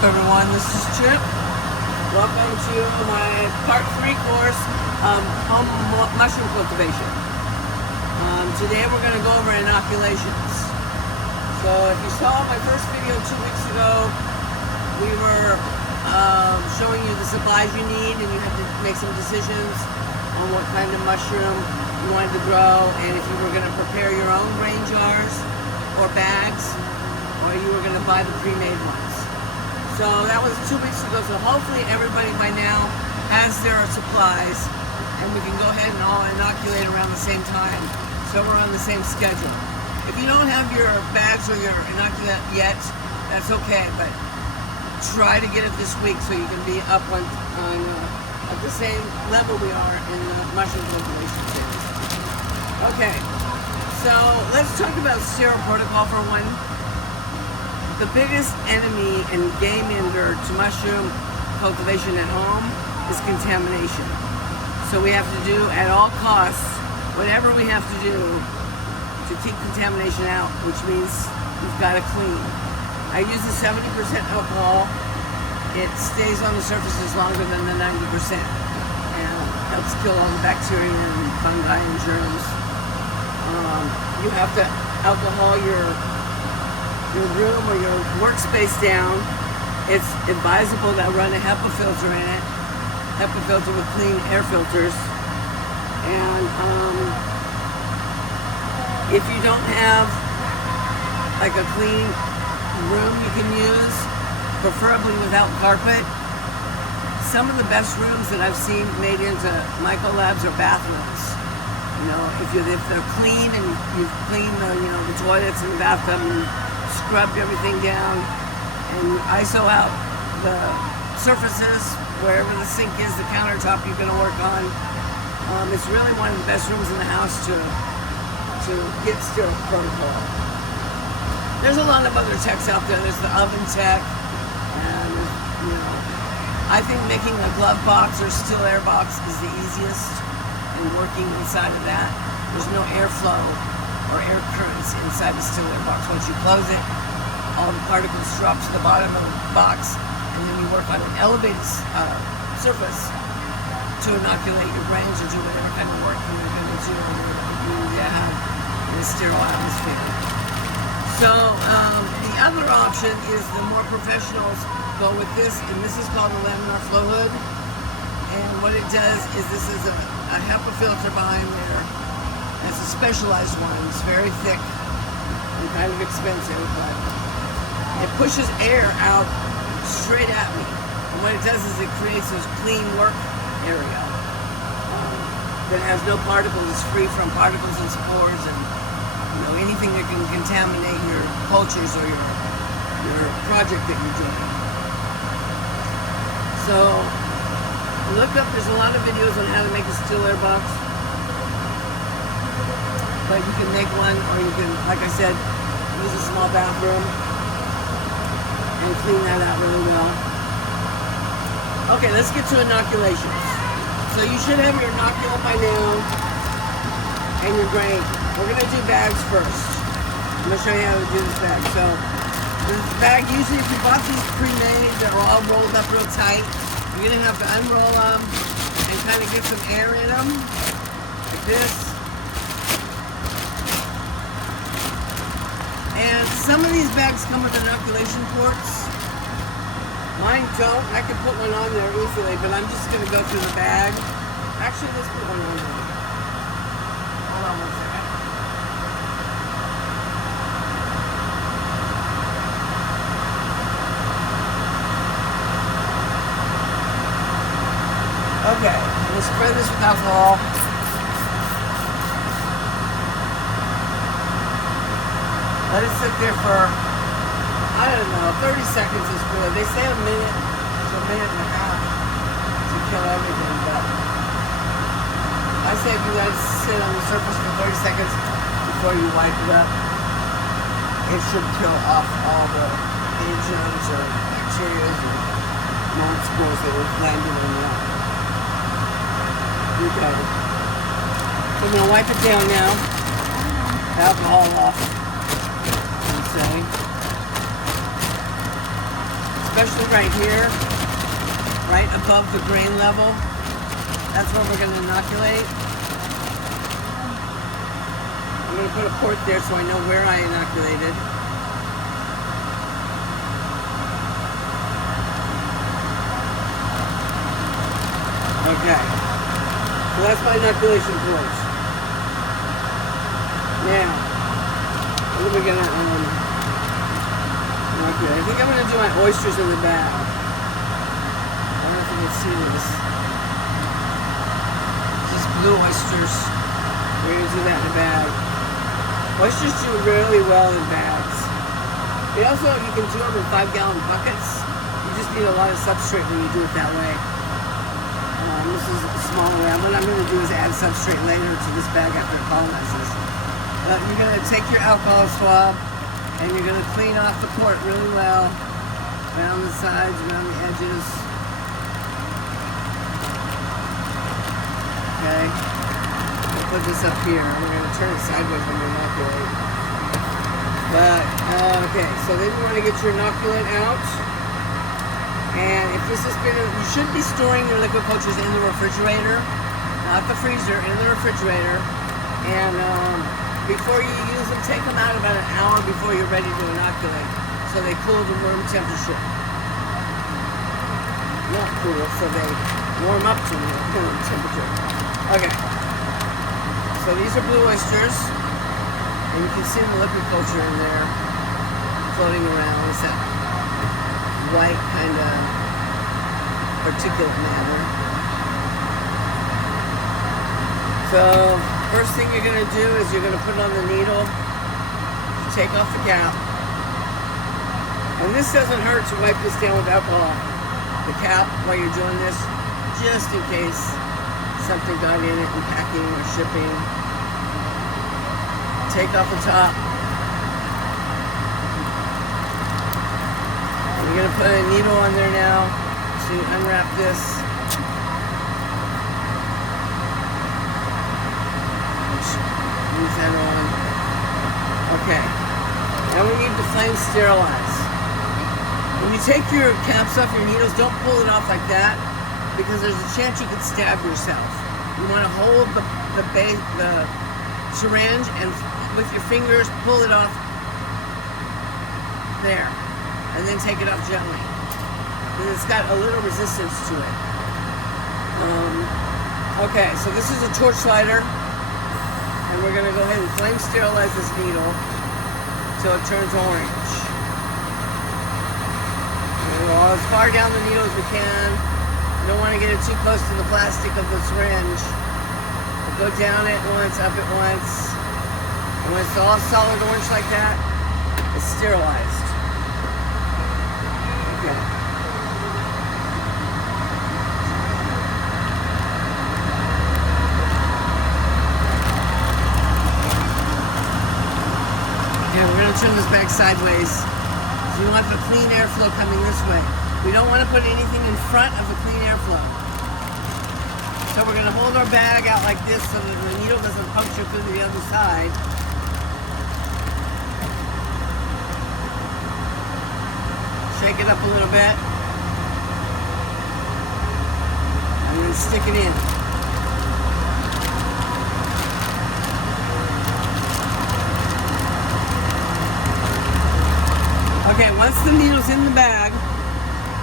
up, everyone? This is Chip. Welcome to my part 3 course of home mushroom cultivation. Today we're going to go over inoculations. So if you saw my first video 2 weeks ago, we were showing you the supplies you need, and you had to make some decisions on what kind of mushroom you wanted to grow, and if you were going to prepare your own grain jars or bags, or you were going to buy the pre-made ones. So that was 2 weeks ago, so hopefully everybody by now has their supplies, and we can go ahead and all inoculate around the same time, so we're on the same schedule. If you don't have your bags or your inoculant yet, that's okay, but try to get it this week so you can be up on at the same level we are in the mushroom cultivation series. Okay, so let's talk about sterile protocol for one. The biggest enemy and game ender to mushroom cultivation at home is contamination. So we have to do at all costs whatever we have to do to keep contamination out, which means we've got to clean. I use the 70% alcohol. It stays on the surfaces longer than the 90% and helps kill all the bacteria and fungi and germs. You have to alcohol your room or your workspace down. It's advisable to run a HEPA filter in it. HEPA filter with clean air filters. And if you don't have like a clean room you can use, preferably without carpet, some of the best rooms that I've seen made into Mycolabs are bathrooms. You know, if they're clean and you've cleaned the toilets and the bathtub and scrubbed everything down and ISO out the surfaces wherever the sink is, the countertop you're going to work on. It's really one of the best rooms in the house to get sterile protocol. There's a lot of other techs out there. There's the oven tech, and I think making a glove box or still air box is the easiest, and working inside of that. There's no airflow or air currents inside the still air box. Once you close it, all the particles drop to the bottom of the box, and then you work on an elevated surface to inoculate your grains or do whatever kind of work you're going to do you have in a sterile atmosphere. So the other option is the more professionals go with this, and this is called a laminar flow hood. And what it does is this is a HEPA filter behind there. It's a specialized one. It's very thick and kind of expensive, but it pushes air out straight at me. And what it does is it creates this clean work area that has no particles. It's free from particles and spores and anything that can contaminate your cultures or your project that you're doing. So look up, there's a lot of videos on how to make a still air box. But you can make one, or you can, like I said, use a small bathroom and clean that out really well. Okay, let's get to inoculations. So you should have your inoculant by now and your grain. We're going to do bags first. I'm going to show you how to do this bag. So this bag, usually if you bought these pre-made, they're all rolled up real tight. You're going to have to unroll them and kind of get some air in them, like this. And some of these bags come with inoculation ports. Mine don't. I could put one on there easily, but I'm just going to go through the bag. Actually, let's put one on there. Hold on one second. Okay, we'll spray this with alcohol. Let it sit there for, I don't know, 30 seconds is good. They say a minute to a minute and a half to kill everything, but I say if you let it sit on the surface for 30 seconds before you wipe it up, it should kill off all the germs or bacteria or non-spores that were landing in there. Okay. So I'm going to wipe it down now. Alcohol off. especially right here, right above the grain level. That's where we're going to inoculate. I'm going to put a port there so I know where I inoculated. Okay, so that's my inoculation port. Now, what are we going to inoculate? I think I'm going to do my oysters in the bag. I don't know if you can see this. Just blue oysters. We're going to do that in a bag. Oysters do really well in bags. They also, you can do them in 5-gallon buckets. You just need a lot of substrate when you do it that way. This is a small way. What I'm going to do is add substrate later to this bag after it colonizes. You're going to take your alcohol swab and you're going to clean off the port really well. Around the sides, around the edges. Okay. I'll put this up here. We're going to turn it sideways when we inoculate. But, okay, so then you want to get your inoculant out. And if this has been, you should be storing your liquid cultures in the refrigerator, not the freezer, in the refrigerator. And before you use them, take them out about an hour before you're ready to inoculate, so they cool to room temperature. Not cool, so they warm up to room temperature. Okay. So these are blue oysters, and you can see the liquid culture in there floating around. It's that white kind of particulate matter. So first thing you're going to do is you're going to put it on the needle, take off the cap, and this doesn't hurt to wipe this down with alcohol. The cap while you're doing this, just in case something got in it in packing or shipping. Take off the top. You're going to put a needle on there now to unwrap this. Use that on. Okay. Now we need to flame sterilize. When you take your caps off your needles, don't pull it off like that because there's a chance you could stab yourself. You want to hold the syringe and with your fingers pull it off there. And then take it off gently. Because it's got a little resistance to it. Okay, so this is a torch lighter. And we're going to go ahead and flame sterilize this needle until it turns orange. We'll go as far down the needle as we can. You don't want to get it too close to the plastic of the syringe. We'll go down it once, up it once. And when it's all solid orange like that, it's sterilized. Turn this back sideways. So we want the clean airflow coming this way. We don't want to put anything in front of the clean airflow. So we're going to hold our bag out like this so that the needle doesn't puncture through the other side. Shake it up a little bit. And then stick it in. Okay, once the needle's in the bag,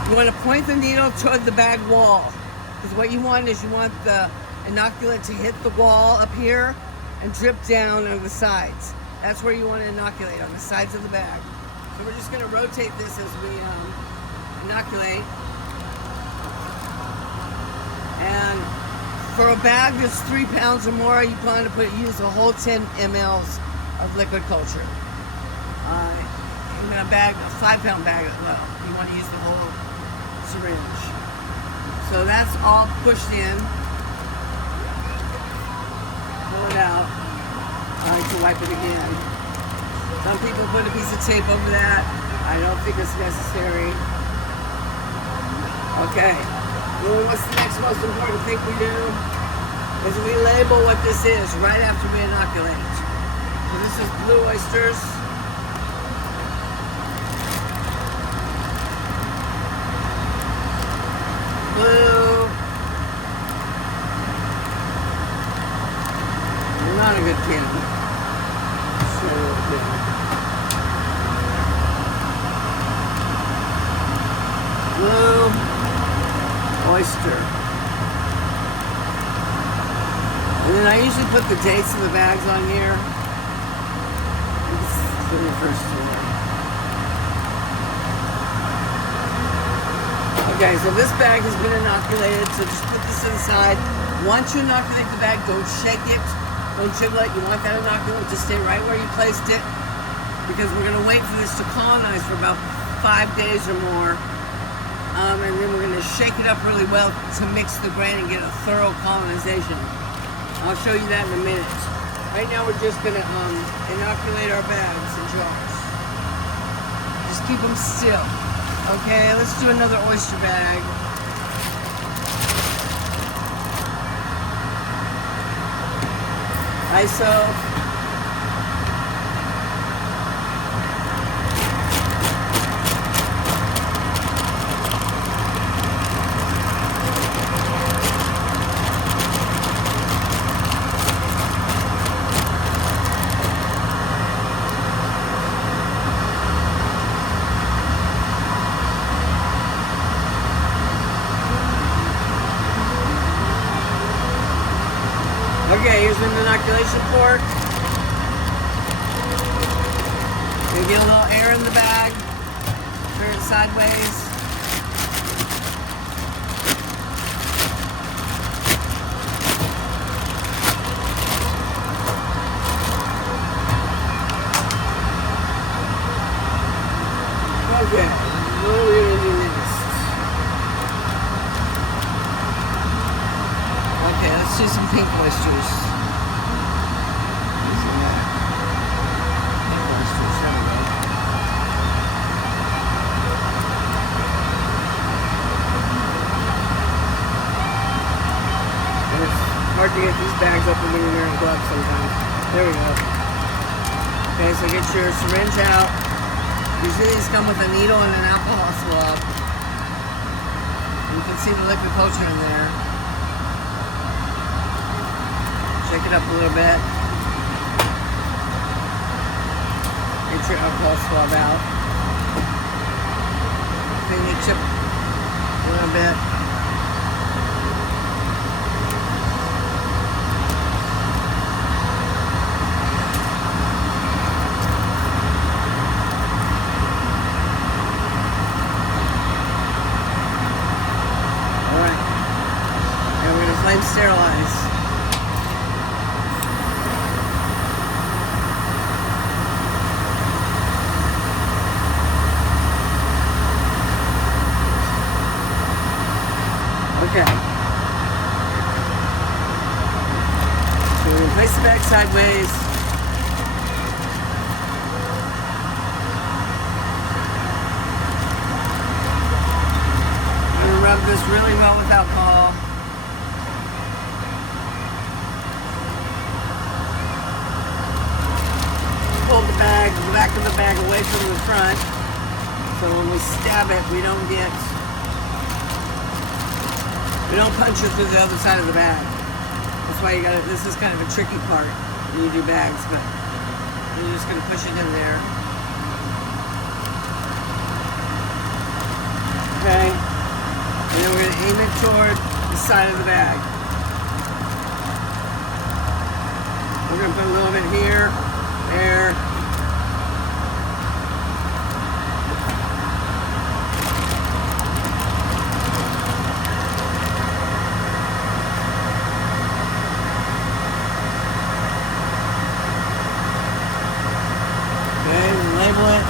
you want to point the needle toward the bag wall. Because what you want is you want the inoculant to hit the wall up here and drip down on the sides. That's where you want to inoculate, on the sides of the bag. So we're just going to rotate this as we inoculate. And for a bag that's 3 pounds or more, you plan to use a whole 10 mLs of liquid culture. In a bag, a 5-pound bag, well, you want to use the whole syringe. So that's all pushed in. Pull it out. I like to wipe it again. Some people put a piece of tape over that. I don't think it's necessary. Okay. Well, what's the next most important thing we do? Is we label what this is right after we inoculate. So this is blue oysters. Blue. You're not a good kid. So good. Blue. Oyster. And then I usually put the dates of the bags on here. It's for the first one. Okay, so this bag has been inoculated, so just put this inside. Once you inoculate the bag, don't shake it, don't jiggle it. You want that inoculant to stay right where you placed it, because we're gonna wait for this to colonize for about 5 days or more. And then we're gonna shake it up really well to mix the grain and get a thorough colonization. I'll show you that in a minute. Right now we're just gonna inoculate our bags and jars. Just keep them still. Okay, let's do another oyster bag. ISO. Okay, here's an inoculation port. You get a little air in the bag. Turn it sideways. Okay, what are we gonna do next? Okay, let's do some pink oysters. Pink oysters, there we go. And it's hard to get these bags open when you're wearing gloves sometimes. There we go. Okay, so get your syringe out. Usually these come with a needle and an alcohol swab. You can see the liquid culture in there. Shake it up a little bit. Get your alcohol swab out. Clean your chip a little bit. Alright. And we're going to flame sterilize. Okay. So we're going to place the bag sideways. I'm going to rub this really well with alcohol. Pull the back of the bag away from the front. So when we stab it, we don't punch it through the other side of the bag. That's why you gotta, this is kind of a tricky part when you do bags, but you're just gonna push it in there. Okay. And then we're gonna aim it toward the side of the bag. We're gonna put a little bit here, there. Label it.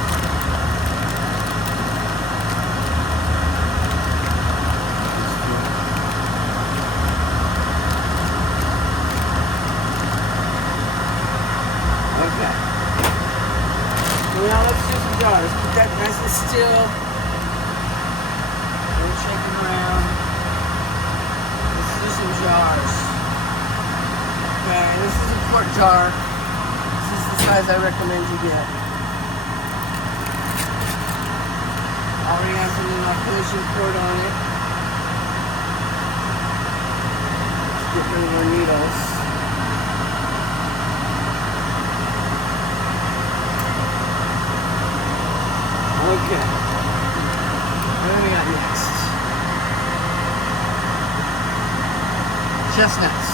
Okay. So now let's do some jars. Keep that nice and still. Don't shake them around. Let's do some jars. Okay, this is a quart jar. This is the size I recommend you get. Already has an inoculation cord on it. rid of our needles. Okay. What do we got next? Chestnuts.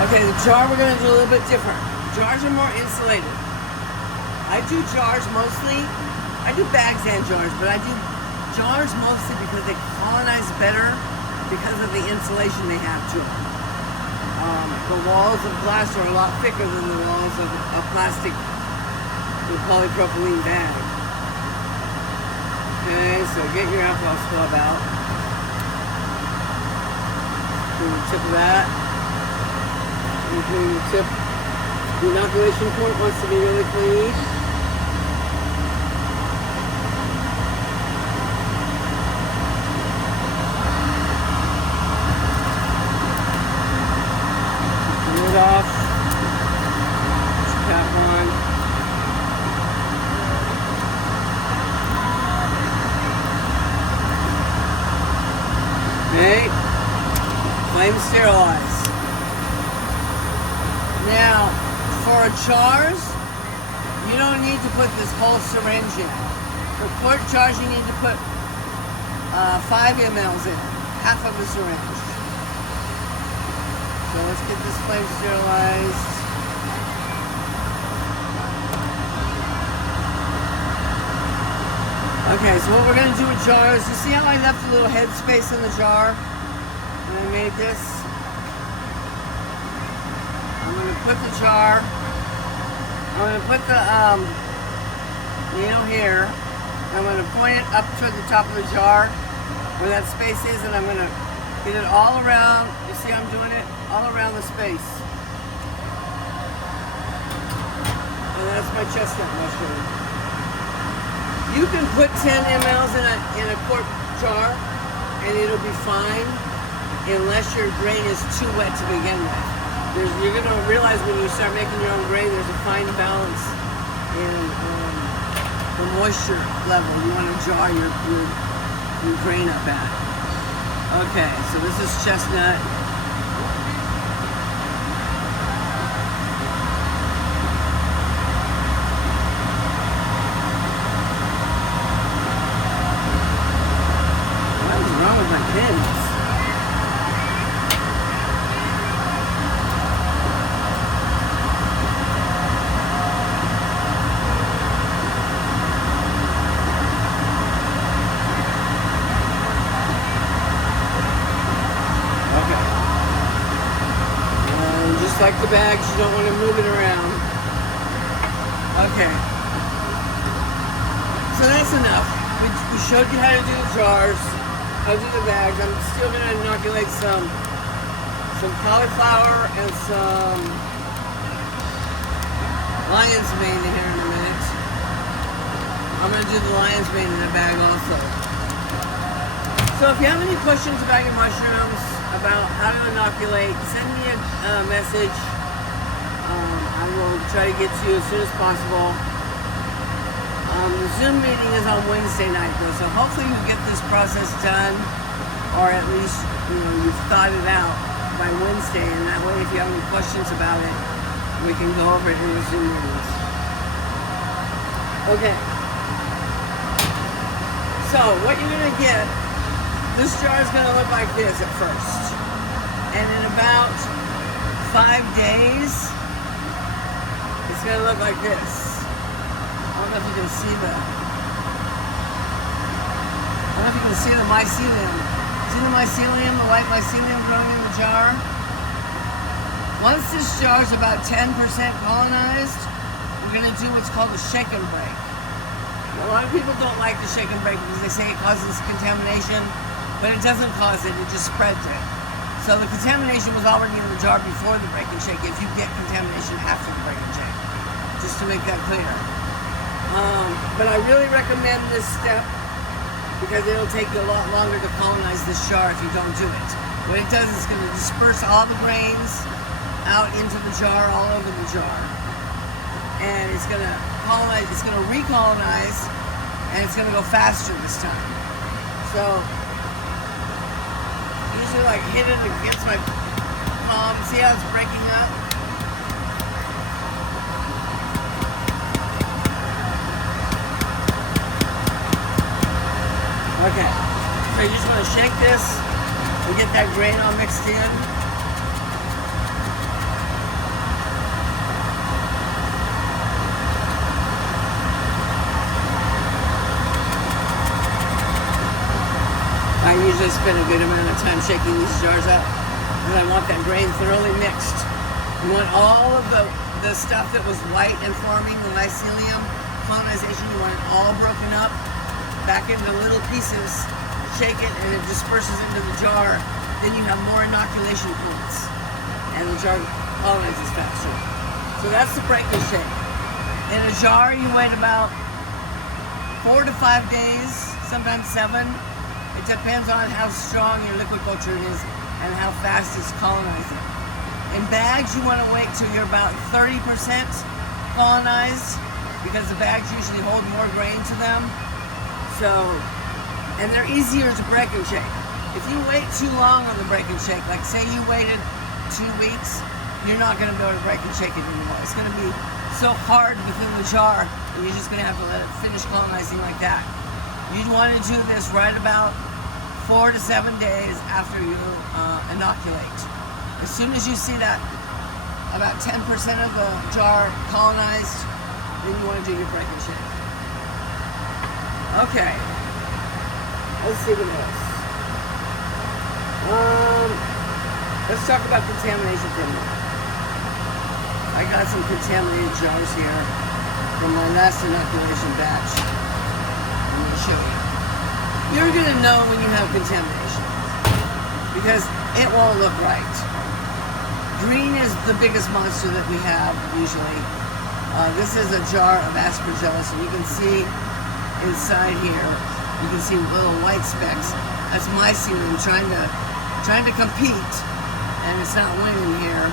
Okay, the jar we're going to do a little bit different. Jars are more insulated. I do jars mostly. I do bags and jars, but I do jars mostly because they colonize better because of the insulation they have to them. The walls of glass are a lot thicker than the walls of a plastic polypropylene bag. Okay, so get your alcohol swab out. Clean the tip of that. And clean the tip. The inoculation point wants to be really clean. Lid off. Put your cap on. Okay. Flame sterilize. Now, for jars, you don't need to put this whole syringe in. For quart jars, you need to put 5 mLs in, half of the syringe. So let's get this flame sterilized. Okay, so what we're going to do with jars, you see how I left a little head space in the jar when I made this? I'm going to put the jar, I'm going to put the needle here, I'm going to point it up to the top of the jar where that space is, and I'm going to get it all around. You see I'm doing it all around the space. And that's my chestnut mushroom. You can put 10 mLs in a quart jar and it'll be fine unless your grain is too wet to begin with. You're going to realize when you start making your own grain, there's a fine balance in the moisture level you want to jar your grain up at. Okay, so this is chestnut. What is wrong with my pins? Like the bags, you don't want to move it around. Okay. So that's enough. We showed you how to do the jars, how to do the bags. I'm still going to inoculate some cauliflower and some lion's mane here in a minute. I'm going to do the lion's mane in a bag also. So if you have any questions about your mushrooms, about how to inoculate, send me a message. I will try to get to you as soon as possible. The Zoom meeting is on Wednesday night though, so hopefully you get this process done, or at least you've thought it out by Wednesday, and that way if you have any questions about it, we can go over it in the Zoom meetings. Okay. So what you're going to get, this jar is going to look like this at first. And in about 5 days, it's going to look like this. I don't know if you can see the mycelium. See the mycelium, the white mycelium growing in the jar? Once this jar is about 10% colonized, we're going to do what's called a shake and break. A lot of people don't like the shake and break because they say it causes contamination, but it doesn't cause it, it just spreads it. So the contamination was already in the jar before the break and shake, if you get contamination after the break and shake, just to make that clear. But I really recommend this step because it'll take you a lot longer to colonize this jar if you don't do it. What it does is it's going to disperse all the grains out into the jar, all over the jar. and it's gonna colonize, it's gonna recolonize, and it's gonna go faster this time. So usually like hit it against my palm. See how it's breaking up? Okay, so you just want to shake this and get that grain all mixed in. I usually spend a good amount of time shaking these jars up because I want that grain thoroughly mixed. You want all of the stuff that was white and forming, the mycelium colonization, you want it all broken up back into little pieces, shake it, and it disperses into the jar. Then you have more inoculation points, and the jar colonizes faster. So that's the break and shake. In a jar, you wait about 4 to 5 days, sometimes 7. It depends on how strong your liquid culture is and how fast it's colonizing. In bags, you want to wait till you're about 30% colonized because the bags usually hold more grain to them. So, and they're easier to break and shake. If you wait too long on the break and shake, like say you waited 2 weeks, you're not going to be able to break and shake it anymore. It's going to be so hard within the jar, and you're just going to have to let it finish colonizing like that. You'd want to do this right about 4 to 7 days after you inoculate. As soon as you see that about 10% of the jar colonized, then you want to do your break and shake. Okay, let's see what else. Let's talk about contamination for a minute. I got some contaminated jars here from my last inoculation batch. I'm going to show you. You're going to know when you have contamination because it won't look right. Green is the biggest monster that we have usually. This is a jar of aspergillus, and you can see inside here, you can see little white specks. That's mycelium trying to compete, and it's not winning here.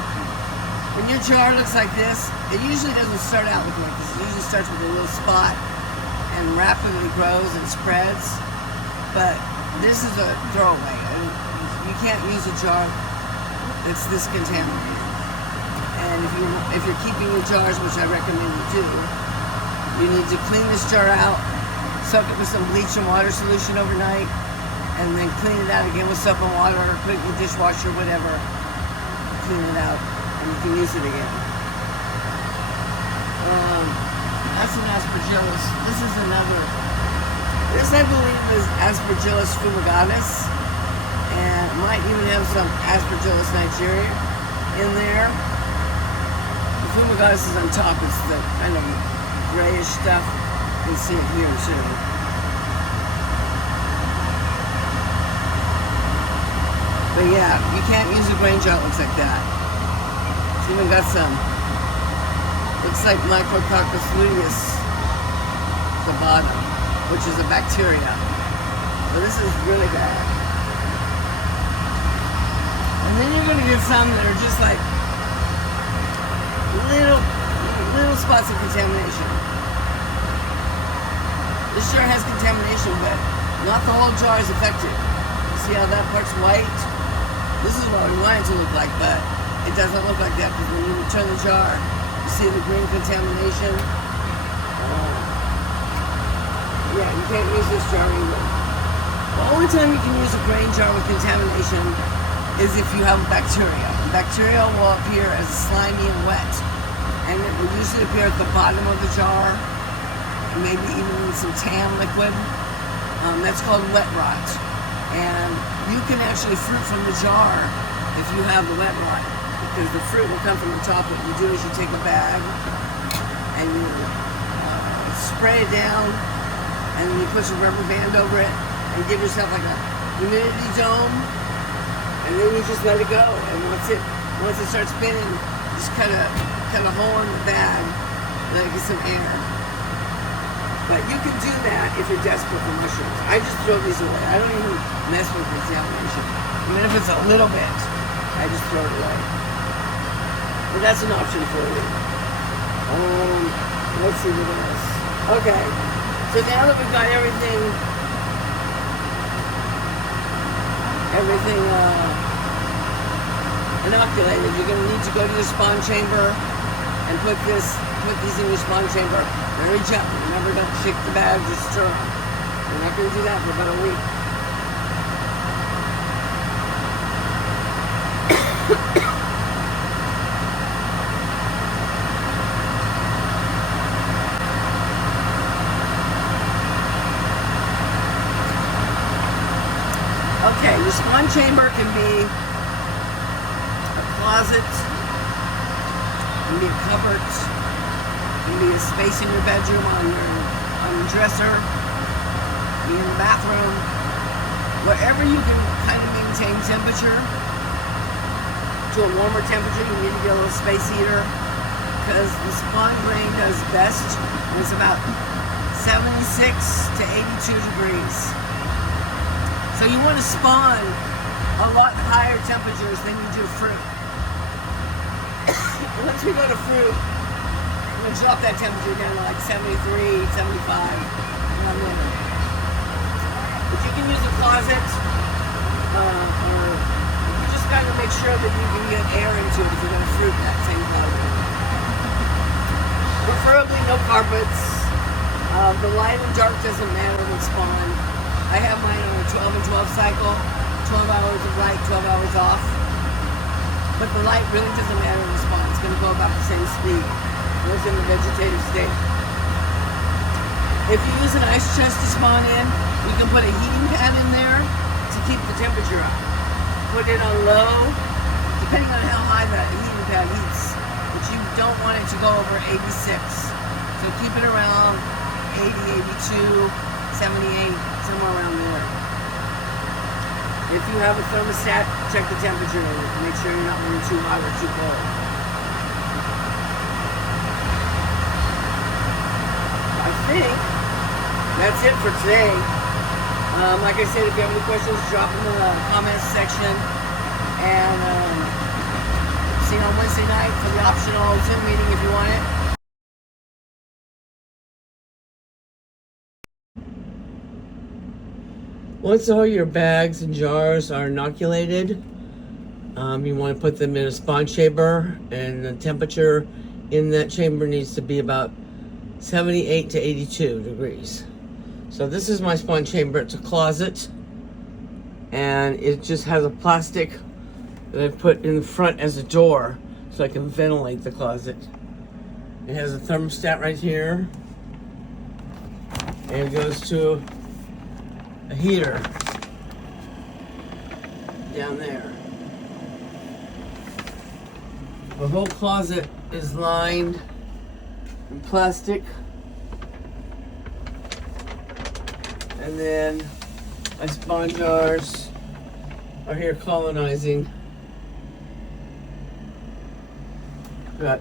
When your jar looks like this, it usually doesn't start out looking like this. It usually starts with a little spot and rapidly grows and spreads. But this is a throwaway. You can't use a jar that's this contaminated. And if you're keeping your jars, which I recommend you do, you need to clean this jar out, soak it with some bleach and water solution overnight, and then clean it out again with soap and water, or put it in your dishwasher, whatever. Clean it out, and you can use it again. That's an aspergillus. This is another. This, I believe, is Aspergillus fumigatus, and it might even have some Aspergillus nigeria in there. The fumigatus is on top. It's the kind of grayish stuff. You can see it here too. But yeah, you can't use a grain jar that looks like that. It's even got some, looks like Mycology at the bottom, which is a bacteria. So this is really bad. And then you're going to get some that are just like little spots of contamination. This jar has contamination, but not the whole jar is affected. You see how that part's white? This is what we want it to look like, but it doesn't look like that because when you turn the jar, you see the green contamination. Yeah, you can't use this jar either. The only time you can use a grain jar with contamination is if you have bacteria. Bacteria will appear as slimy and wet, and it will usually appear at the bottom of the jar, and maybe even in some tan liquid. That's called wet rot. And you can actually fruit from the jar if you have the wet rot, because the fruit will come from the top. What you do is you take a bag and you spray it down, and then you put some rubber band over it and give yourself like a humidity dome, and then you just let it go. And once it starts spinning, just cut a hole in the bag, let it get some air. But you can do that if you're desperate for mushrooms. I just throw these away. I don't even mess with contamination. Even if it's a little bit, I just throw it away. But that's an option for you. Let's see what else. Okay, so now that we've got everything inoculated, you're going to need to go to your spawn chamber and put these in your spawn chamber very gently. Remember, don't shake the bag, just stir them. You're not going to do that for about a week. Okay, your spawn chamber can be a closet, can be a cupboard, can be a space in your bedroom on your dresser, be in the bathroom, wherever you can kind of maintain temperature to a warmer temperature. You need to get a little space heater because the spawn grain does best when it's about 76 to 82 degrees. So you want to spawn a lot higher temperatures than you do fruit. Once we go to fruit, I'm going to drop that temperature down to like 73, 75, around there. But you can use a closet, or you just got to make sure that you can get air into it if you're going to fruit that same closet. Preferably no carpets. The light and dark doesn't matter with spawn. I have mine on a 12 and 12 cycle, 12 hours of light, 12 hours off. But the light really doesn't matter in the spawn. It's going to go about the same speed when it's in the vegetative state. If you use an ice chest to spawn in, you can put a heating pad in there to keep the temperature up. Put it on low, depending on how high that heating pad heats. But you don't want it to go over 86. So keep it around 80, 82, 78, somewhere around there. If you have a thermostat, check the temperature in it. Make sure you're not running too hot or too cold. I think that's it for today. Like I said, if you have any questions, drop them in the comments section. And see you on Wednesday night for the optional Zoom meeting if you want it. Once all your bags and jars are inoculated, you want to put them in a spawn chamber, and the temperature in that chamber needs to be about 78 to 82 degrees. So this is my spawn chamber. It's a closet, and it just has a plastic that I put in the front as a door so I can ventilate the closet. It has a thermostat right here, and it goes to a heater down there. The whole closet is lined in plastic, and then my spawn jars are here colonizing. Got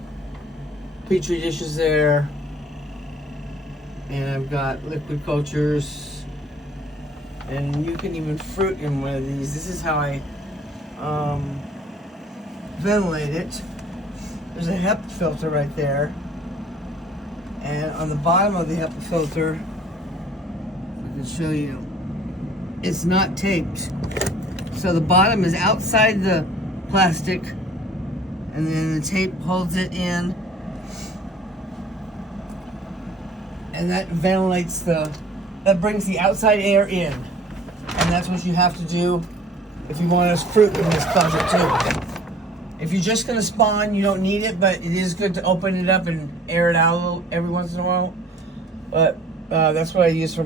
petri dishes there, and I've got liquid cultures. And you can even fruit in one of these. This is how I ventilate it. There's a HEPA filter right there. And on the bottom of the HEPA filter, I can show you, it's not taped. So the bottom is outside the plastic, and then the tape holds it in. And that ventilates that brings the outside air in. And that's what you have to do if you want to fruit in this closet too. If you're just going to spawn, you don't need it, but it is good to open it up and air it out a little every once in a while. But that's what I use to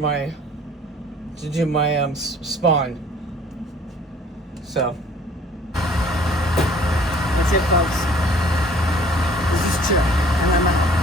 do my spawn. So that's it, folks. This is Chuck, and I'm out.